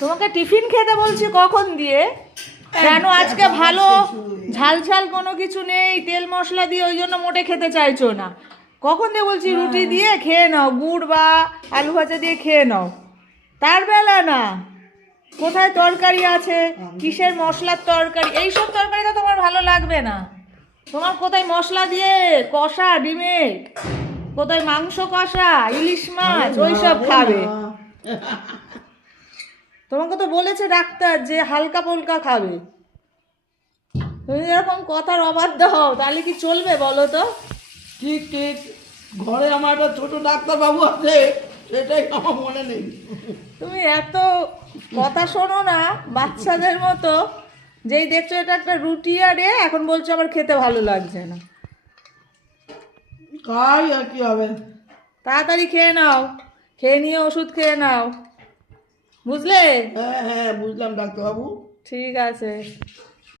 তোমাকে টিফিন খেতে বলছি কখন দিয়ে, কেন আজকে ভালো ঝাল ঝাল কোনো কিছু নেই, তেল মশলা দিয়ে, ওই জন্য মোটে খেতে চাইছো না। কখন দিয়ে বলছি রুটি দিয়ে খেয়ে নাও, গুড় বা আলু ভাজা দিয়ে খেয়ে নাও। তার বেলা না, কোথায় তরকারি আছে, কিসের মশলার তরকারি, এইসব তরকারি তো তোমার ভালো লাগবে না। তোমার কোথায় মশলা দিয়ে কষা ডিমের, কোথায় মাংস কষা, ইলিশ মাছ, ওইসব খাবে। তোমাকে তো বলেছে ডাক্তার যে হালকা ফুলকা খাবে। তুমি এরকম কথার অবাধ্য হও তাহলে কি চলবে বলো তো? ঠিক ঠিক, ঘরে আমার একটা ছোট ডাক্তারবাবু আছে, সেটাই আমার মনে নেই। তুমি এত কথা শোনো না বাচ্চাদের মতো, যেই দেখছো এটা একটা রুটি আর এখন বলছো আমার খেতে ভালো লাগছে না। খাই আর কি হবে। তাড়াতাড়ি খেয়ে নাও, খেয়ে নিয়ে ওষুধ খেয়ে নাও, বুঝলে? হ্যাঁ হ্যাঁ, বুঝলাম ডাক্তারবাবু। ঠিক আছে।